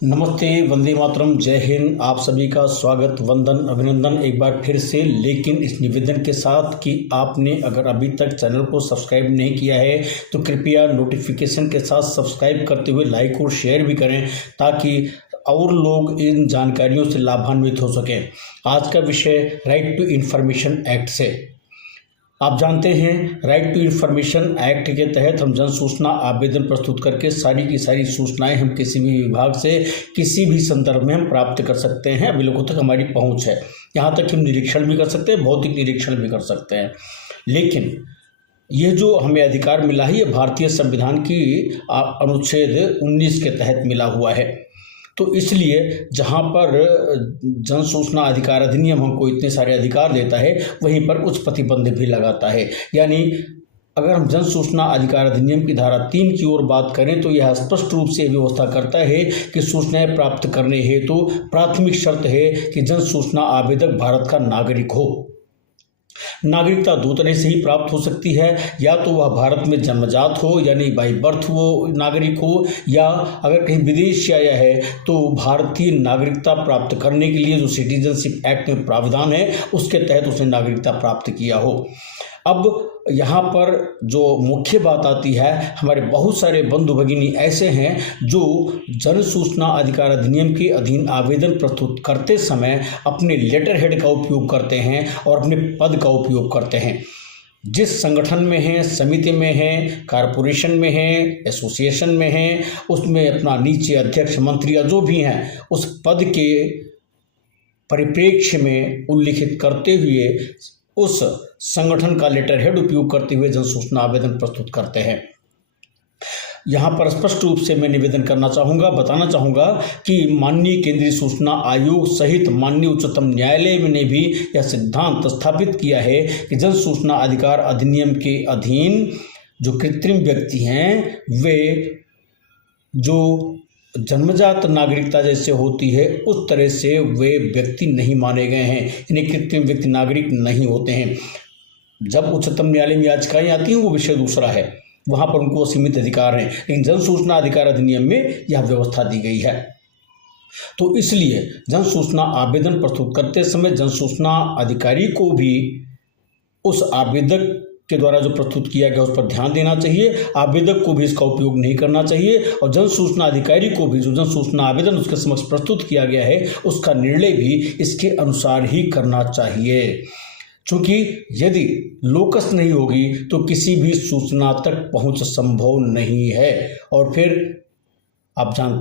नमस्ते, वंदे मातरम, जय हिंद। आप सभी का स्वागत, वंदन, अभिनंदन एक बार फिर से, लेकिन इस निवेदन के साथ कि आपने अगर अभी तक चैनल को सब्सक्राइब नहीं किया है तो कृपया नोटिफिकेशन के साथ सब्सक्राइब करते हुए लाइक और शेयर भी करें ताकि और लोग इन जानकारियों से लाभान्वित हो सकें। आज का विषय राइट टू इन्फॉर्मेशन एक्ट से। आप जानते हैं, राइट टू इन्फॉर्मेशन एक्ट के तहत हम जन सूचना आवेदन प्रस्तुत करके सारी की सारी सूचनाएं हम किसी भी विभाग से किसी भी संदर्भ में हम प्राप्त कर सकते हैं। अभी लोगों तक हमारी पहुंच है, यहाँ तक कि हम निरीक्षण भी कर सकते हैं, भौतिक निरीक्षण भी कर सकते हैं। लेकिन ये जो हमें अधिकार मिला है ये भारतीय संविधान की अनुच्छेद 19 के तहत मिला हुआ है। तो इसलिए जहाँ पर जन सूचना अधिकार अधिनियम हमको इतने सारे अधिकार देता है, वहीं पर कुछ प्रतिबंध भी लगाता है। यानी अगर हम जन सूचना अधिकार अधिनियम की धारा 3 की ओर बात करें तो यह स्पष्ट रूप से व्यवस्था करता है कि सूचनाएं प्राप्त करने हेतु प्राथमिक शर्त है कि जन सूचना आवेदक भारत का नागरिक हो। नागरिकता दो तरह से ही प्राप्त हो सकती है, या तो वह भारत में जन्मजात हो यानी बाई बर्थ वो नागरिक हो, या अगर कहीं विदेश से आया है तो भारतीय नागरिकता प्राप्त करने के लिए जो सिटीजनशिप एक्ट में प्रावधान है उसके तहत उसने नागरिकता प्राप्त किया हो। अब यहाँ पर जो मुख्य बात आती है, हमारे बहुत सारे बंधु भगिनी ऐसे हैं जो जन सूचना अधिकार अधिनियम के अधीन आवेदन प्रस्तुत करते समय अपने लेटर हेड का उपयोग करते हैं और अपने पद का उपयोग करते हैं। जिस संगठन में हैं, समिति में हैं, कारपोरेशन में हैं, एसोसिएशन में हैं, उसमें अपना नीचे अध्यक्ष, मंत्री या जो भी हैं उस पद के परिप्रेक्ष्य में उल्लिखित करते हुए उस संगठन का लेटर हेड उपयोग करते हुए जन सूचना आवेदन प्रस्तुत करते हैं। यहाँ पर स्पष्ट रूप से मैं निवेदन करना चाहूँगा, बताना चाहूँगा कि माननीय केंद्रीय सूचना आयोग सहित माननीय उच्चतम न्यायालय ने भी यह सिद्धांत स्थापित किया है कि जन सूचना अधिकार अधिनियम के अधीन जो कृत्रिम व्यक्ति हैं वे जो जन्मजात नागरिकता जैसे होती है उस तरह से वे व्यक्ति नहीं माने गए हैं, यानी कृत्रिम व्यक्ति नागरिक नहीं होते हैं। जब उच्चतम न्यायालय में याचिकाएं आती हैं वो विषय दूसरा है, वहाँ पर उनको सीमित अधिकार हैं, लेकिन जन सूचना अधिकार अधिनियम में यह व्यवस्था दी गई है। तो इसलिए जन सूचना आवेदन प्रस्तुत करते समय जन सूचना अधिकारी को भी उस आवेदक के द्वारा जो प्रस्तुत किया गया उस पर ध्यान देना चाहिए, आवेदक को भी इसका उपयोग नहीं करना चाहिए, और जन सूचना अधिकारी को भी जो जन सूचना आवेदन उसके समक्ष प्रस्तुत किया गया है उसका निर्णय भी इसके अनुसार ही करना चाहिए। क्योंकि यदि लोकस नहीं होगी तो किसी भी सूचना तक पहुंच संभव नहीं है। और फिर आप जानते